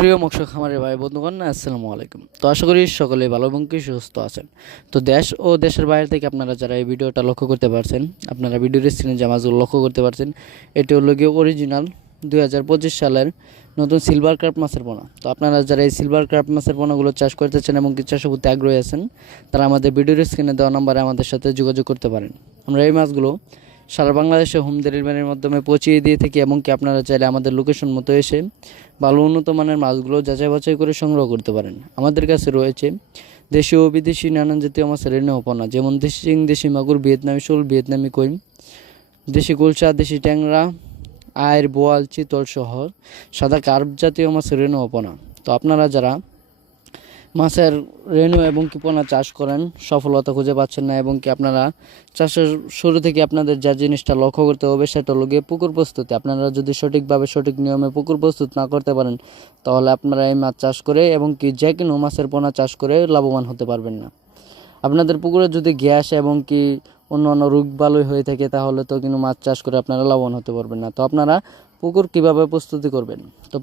প্রিয় মৎস্য খামারের ভাই বন্ধুগণ, আসসালামু আলাইকুম। তো আশা করি সকলে ভালো এবং সুস্থ আছেন। তো দেশ ও দেশের বাইরে থেকে আপনারা যারা এই ভিডিওটা লক্ষ্য করতে পারছেন, আপনারা ভিডিওর স্ক্রিনে যে মাছগুলো লক্ষ্য করতে পারছেন, এটি হলো গিয়ে অরিজিনাল দুই হাজার পঁচিশ সালের নতুন সিলভার ক্রাপ মাছের পোনা। তো আপনারা যারা এই সিলভার ক্রাপ মাছের পোনাগুলো চাষ করতে চান এবং চাষের প্রতি আগ্রহী আছেন, তারা আমাদের ভিডিওর স্ক্রিনে দেওয়া নম্বরে আমাদের সাথে যোগাযোগ করতে পারেন। আমরা এই মাছগুলো সারা বাংলাদেশে হোম ডেলিভারির মাধ্যমে পৌঁছিয়ে দিয়ে থাকি এবং কি আপনারা চাইলে আমাদের লোকেশন মতো এসে ভালো উন্নত মানের মাছগুলো যাচাই বাছাই করে সংগ্রহ করতে পারেন। আমাদের কাছে রয়েছে দেশীয় ও বিদেশি নানান জাতীয় মাছের রেণুপনা যেমন দেশি চিং দেশি মাগুর, ভিয়েতনামি শোল, ভিয়েতনামি কই, দেশি কুলচা দেশি ট্যাংরা, আয়ের বোয়াল, চিতল সহ সাদা কার্প জাতীয় মাছের রেণুপনা তো আপনারা যারা মাছের রেণু এবং কি পোনা চাষ করেন, সফলতা খুঁজে পাচ্ছেন না এবং কি আপনারা চাষের শুরু থেকে আপনাদের যা জিনিসটা লক্ষ্য করতে হবে সেটা হলো গিয়ে পুকুর প্রস্তুতি। আপনারা যদি সঠিকভাবে সঠিক নিয়মে পুকুর প্রস্তুত না করতে পারেন, তাহলে আপনারা এই মাছ চাষ করে এবং কি যে কোনো মাছের পোনা চাষ করে লাভবান হতে পারবেন না। আপনাদের পুকুরে যদি গ্যাস এবং কি অন্য অন্য রোগ বালুই হয়ে থাকে, তাহলে তো কিন্তু মাছ চাষ করে আপনারা লাভবান হতে পারবেন না। তো আপনারা পুকুর কীভাবে প্রস্তুতি করবেন? তো